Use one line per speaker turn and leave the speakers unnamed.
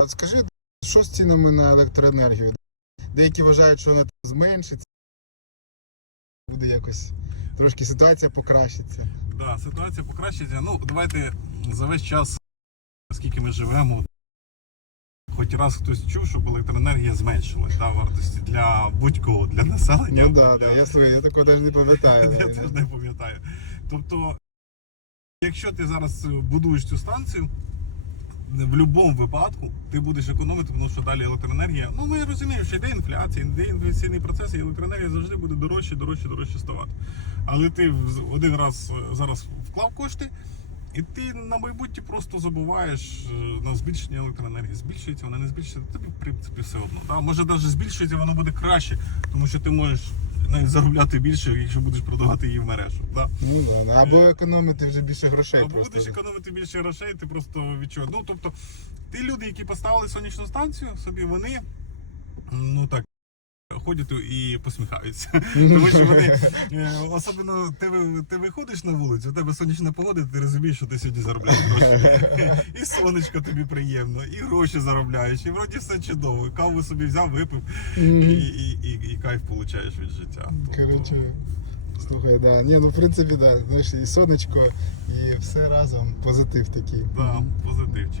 От скажи, що з цінами на електроенергію? Деякі вважають, що вона там зменшиться. Буде якось трошки ситуація покращиться.
Да, ситуація покращиться. Ну, давайте за весь час, скільки ми живемо, хоч раз хтось чув, щоб електроенергія зменшилась да, вартості для будь-кого, для населення.
Ну так,
для...
да, я я такого навіть не пам'ятаю.
Я теж не пам'ятаю. Тобто, якщо ти зараз будуєш цю станцію, в будь-якому випадку ти будеш економити, тому що далі електроенергія. Ну ми розуміємо, що йде інфляція, йде інфляційний процес, і електроенергія завжди буде дорожче, дорожче, дорожче ставати. Але ти один раз е, зараз вклав кошти. І ти на майбутнє просто забуваєш е, на збільшення електроенергії. Збільшується, вона не збільшується, тобі в принципі все одно. Да? Може навіть збільшується, воно буде краще, тому що ти можеш навіть заробляти більше, якщо будеш продавати її в мережу. Да?
Ну да, або економити вже більше грошей
Або
просто.
будеш економити більше грошей, ти просто відчуваєш. Ну тобто, ті люди, які поставили сонячну станцію, собі вони ну так. Ходять і посміхаються. Тому що вони е, особливо ти, ти виходиш на вулицю, у тебе сонячна погода, ти розумієш, що ти сьогодні заробляєш гроші. І сонечко тобі приємно, і гроші заробляєш, і вроді все чудово. Каву собі взяв, випив і, і, і, і кайф получаєш від життя. Тобто,
слухай, да. Ні, ну в принципі, да. Знаєш, і сонечко, і все разом позитив такий.
да, позитивчик.